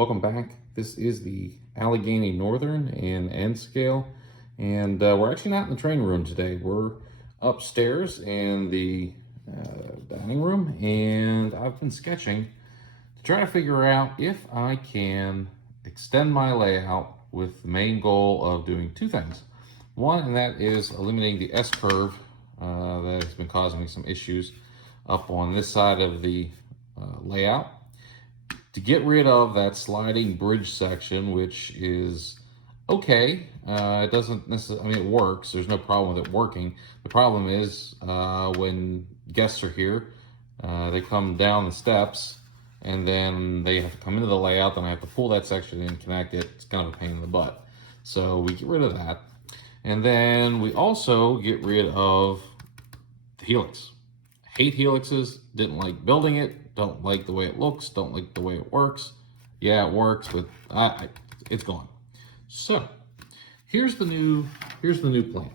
welcome back. This is the Allegheny Northern in N-scale, and we're actually not in the training room today. We're upstairs in the dining room, and I've been sketching to try to figure out if I can extend my layout with the main goal of doing two things. One, and that is eliminating the S-curve that has been causing me some issues up on this side of the layout, to get rid of that sliding bridge section, which is okay. It doesn't necessarily, it works. There's no problem with it working. The problem is when guests are here, they come down the steps and then they have to come into the layout, then I have to pull that section in, connect it. It's kind of a pain in the butt. So we get rid of that. And then we also get rid of the helix. Hate helixes, didn't like building it, don't like the way it looks, don't like the way it works. Yeah, it works, but it's gone. So here's the new plan.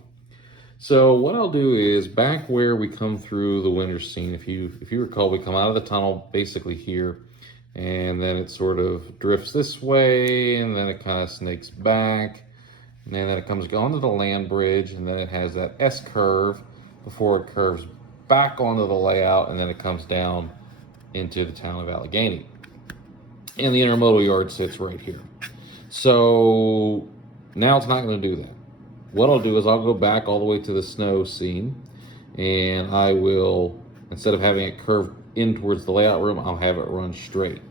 So what I'll do is, back where we come through the winter scene, if you recall, we come out of the tunnel basically here, and then it sort of drifts this way, and then it kind of snakes back, and then it comes onto the land bridge, and then it has that S curve before it curves back onto the layout, and then it comes down into the town of Allegheny. And the intermodal yard sits right here. So now it's not going to do that. What I'll do is I'll go back all the way to the snow scene, and I will, instead of having it curve in towards the layout room, I'll have it run straight.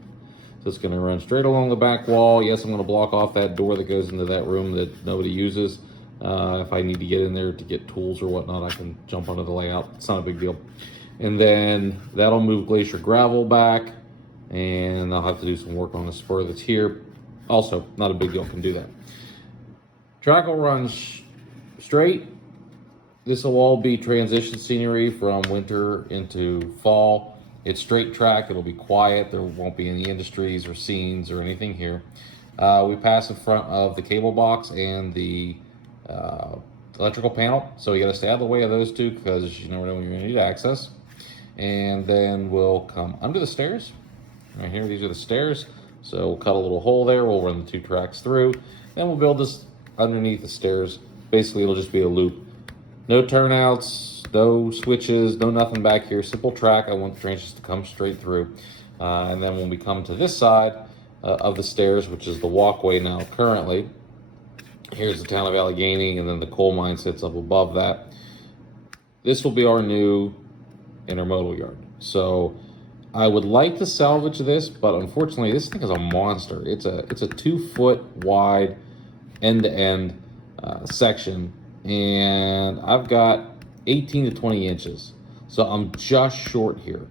So it's going to run straight along the back wall. Yes, I'm going to block off that door that goes into that room that nobody uses. If I need to get in there to get tools or whatnot, I can jump onto the layout. It's not a big deal. And then that'll move glacier gravel back, and I'll have to do some work on the spur that's here. Also, not a big deal, can do that. Track will run straight. This will all be transition scenery from winter into fall. It's straight track, it'll be quiet. There won't be any industries or scenes or anything here. We pass in front of the cable box and the electrical panel, so you got to stay out of the way of those two, because you never know when you're going to need access. And then we'll come under the stairs right here. These are the stairs, so we'll cut a little hole there. We'll run the two tracks through, then we'll build this underneath the stairs. Basically, it'll just be a loop. No turnouts, no switches, no nothing back here. Simple track. I want the trains just to come straight through. And then when we come to this side of the stairs, which is the walkway now currently, here's the town of Allegheny, and then the coal mine sits up above that. This will be our new intermodal yard. So I would like to salvage this, but unfortunately this thing is a monster. It's a 2-foot wide end-to-end section, and I've got 18 to 20 inches. So I'm just short here.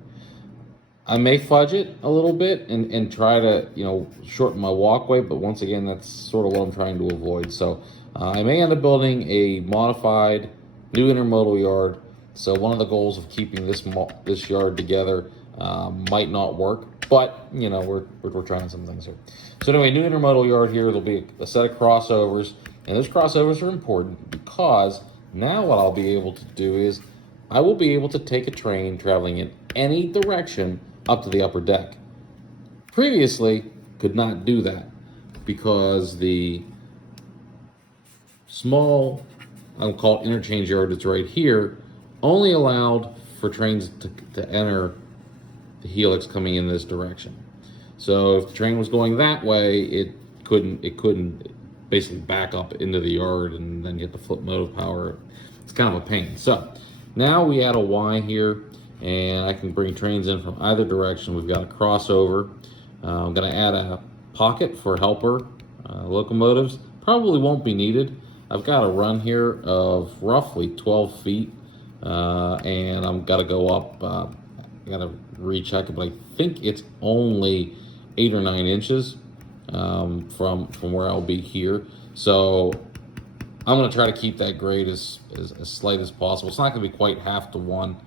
I may fudge it a little bit and try to, shorten my walkway, but once again, that's sort of what I'm trying to avoid. So I may end up building a modified new intermodal yard. So one of the goals of keeping this yard together might not work, but we're trying some things here. So anyway, new intermodal yard here. There'll be a set of crossovers, and those crossovers are important because now what I'll be able to do is I will be able to take a train traveling in any direction up to the upper deck. Previously, could not do that because the small, I'll call it interchange yard that's right here, only allowed for trains to enter the helix coming in this direction. So if the train was going that way, it couldn't basically back up into the yard, and then you have to flip motive power. It's kind of a pain. So now we add a Y here, and I can bring trains in from either direction. We've got a crossover. I'm going to add a pocket for helper locomotives. Probably won't be needed. I've got a run here of roughly 12 feet, and I'm got to go up. I got to recheck it, but I think it's only 8 or 9 inches from where I'll be here. So I'm going to try to keep that grade as slight as possible. It's not going to be quite half to 1.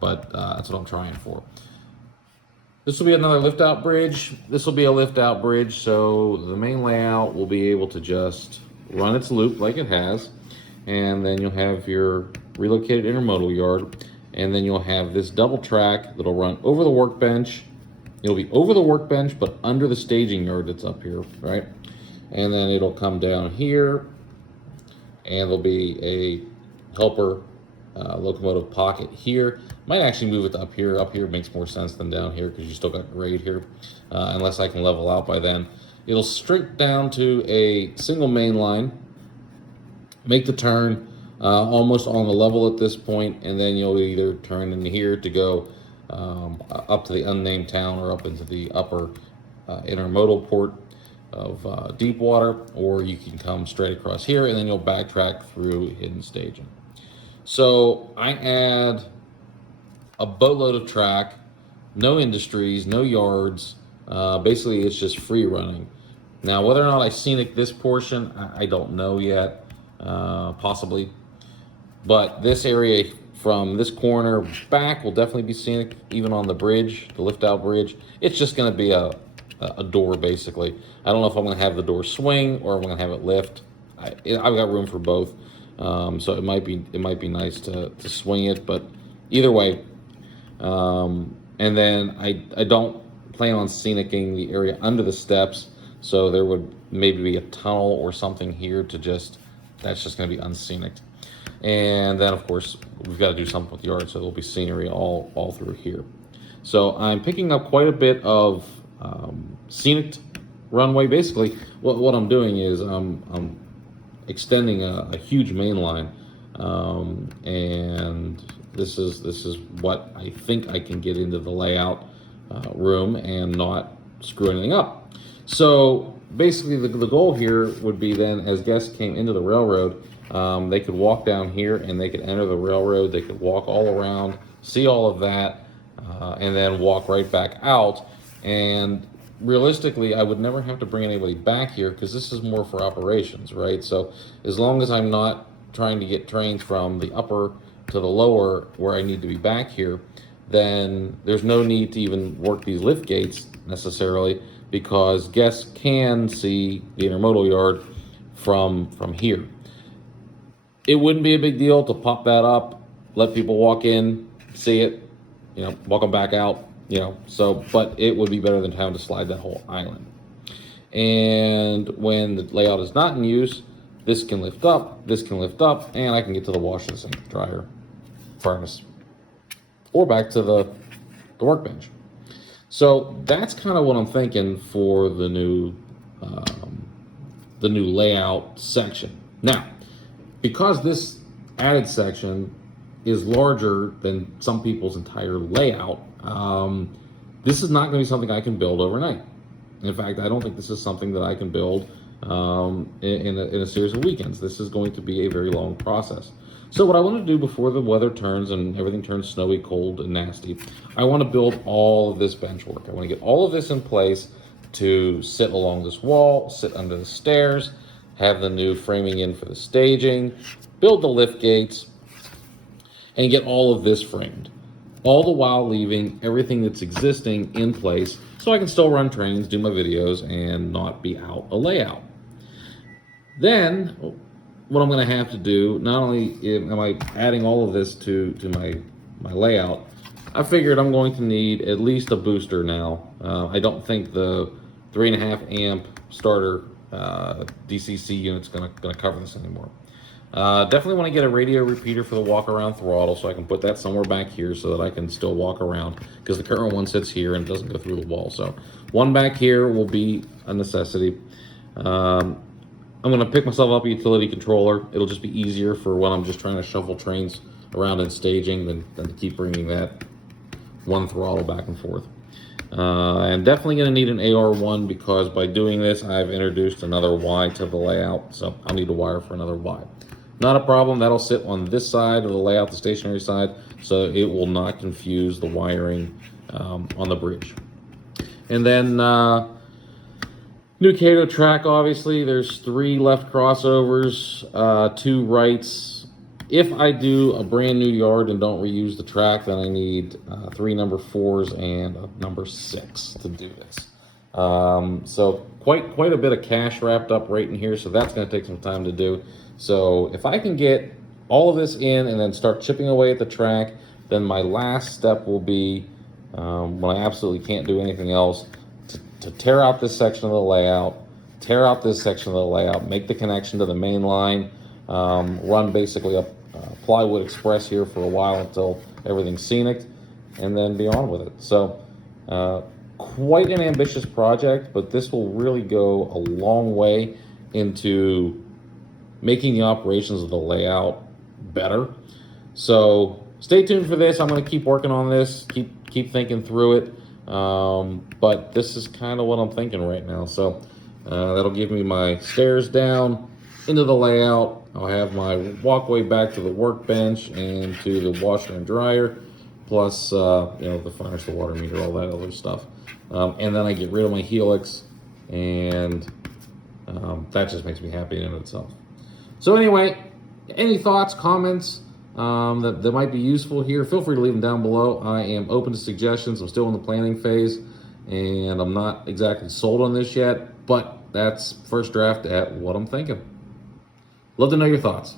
But that's what I'm trying for. This will be another lift out bridge. This will be a lift out bridge, so the main layout will be able to just run its loop like it has, and then you'll have your relocated intermodal yard, and then you'll have this double track that'll run over the workbench It'll be over the workbench, but under the staging yard that's up here, right? And then it'll come down here, and there'll be a helper locomotive pocket here. Might actually move it up here. Up here makes more sense than down here because you still got grade here, unless I can level out by then. It'll straight down to a single main line, make the turn almost on the level at this point, and then you'll either turn in here to go up to the unnamed town or up into the upper intermodal port of Deepwater, or you can come straight across here and then you'll backtrack through hidden staging. So I add a boatload of track, no industries, no yards. Basically, it's just free running. Now, whether or not I scenic this portion, I don't know yet. Possibly. But this area from this corner back will definitely be scenic, even on the bridge, the lift out bridge. It's just going to be a door, basically. I don't know if I'm going to have the door swing or I'm going to have it lift. I've got room for both. So it might be nice to swing it, but either way. And then I don't plan on scenicking the area under the steps, so there would maybe be a tunnel or something here that's just going to be unscenic. And then of course we've got to do something with the yard, so there'll be scenery all through here. So I'm picking up quite a bit of scenic runway. Basically, what I'm doing is I'm extending a huge main line, and this is what I think I can get into the layout room and not screw anything up. So basically the goal here would be then, as guests came into the railroad, they could walk down here and they could enter the railroad. They could walk all around, see all of that, and then walk right back out. And realistically, I would never have to bring anybody back here because this is more for operations, right? So as long as I'm not trying to get trains from the upper to the lower where I need to be back here, then there's no need to even work these lift gates necessarily, because guests can see the intermodal yard from here. It wouldn't be a big deal to pop that up, let people walk in, see it, walk them back out, so, but it would be better than having to slide that whole island. And when the layout is not in use, this can lift up, and I can get to the washer, sink, dryer, furnace, or back to the workbench. So that's kind of what I'm thinking for the new layout section. Now, because this added section is larger than some people's entire layout, this is not going to be something I can build overnight. In fact, I don't think this is something that I can build in a series of weekends. This is going to be a very long process. So what I want to do before the weather turns and everything turns snowy, cold, and nasty, I want to build all of this bench work. I want to get all of this in place to sit along this wall, sit under the stairs, have the new framing in for the staging, build the lift gates, and get all of this framed. All the while leaving everything that's existing in place so I can still run trains, do my videos, and not be out of layout. Then, what I'm going to have to do, not only am I adding all of this to my layout, I figured I'm going to need at least a booster now. I don't think the 3.5 amp starter DCC unit's going to cover this anymore. Definitely want to get a radio repeater for the walk around throttle, so I can put that somewhere back here so that I can still walk around, because the current one sits here and doesn't go through the wall. So one back here will be a necessity. I'm going to pick myself up a utility controller. It'll just be easier for when I'm just trying to shuffle trains around in staging than to keep bringing that one throttle back and forth. I'm definitely going to need an AR1, because by doing this, I've introduced another Y to the layout, so I'll need a wire for another Y. Not a problem. That'll sit on this side of the layout, the stationary side, so it will not confuse the wiring on the bridge. And then new Cato track, obviously. There's 3 left crossovers, 2 rights. If I do a brand new yard and don't reuse the track, then I need 3 number 4s and a number 6 to do this. So quite a bit of cash wrapped up right in here, so that's going to take some time to do. So if I can get all of this in and then start chipping away at the track, then my last step will be when I absolutely can't do anything else, to tear out this section of the layout, tear out this section of the layout, make the connection to the main line, run basically a plywood express here for a while until everything's scenic, and then be on with it. So quite an ambitious project, but this will really go a long way into making the operations of the layout better. So stay tuned for this. I'm going to keep working on this, keep thinking through it. But this is kind of what I'm thinking right now. So that'll give me my stairs down into the layout. I'll have my walkway back to the workbench and to the washer and dryer, plus the furnace, the water meter, all that other stuff. And then I get rid of my helix, and that just makes me happy in itself. So anyway, any thoughts, comments that might be useful here, feel free to leave them down below. I am open to suggestions. I'm still in the planning phase, and I'm not exactly sold on this yet, but that's first draft at what I'm thinking. Love to know your thoughts.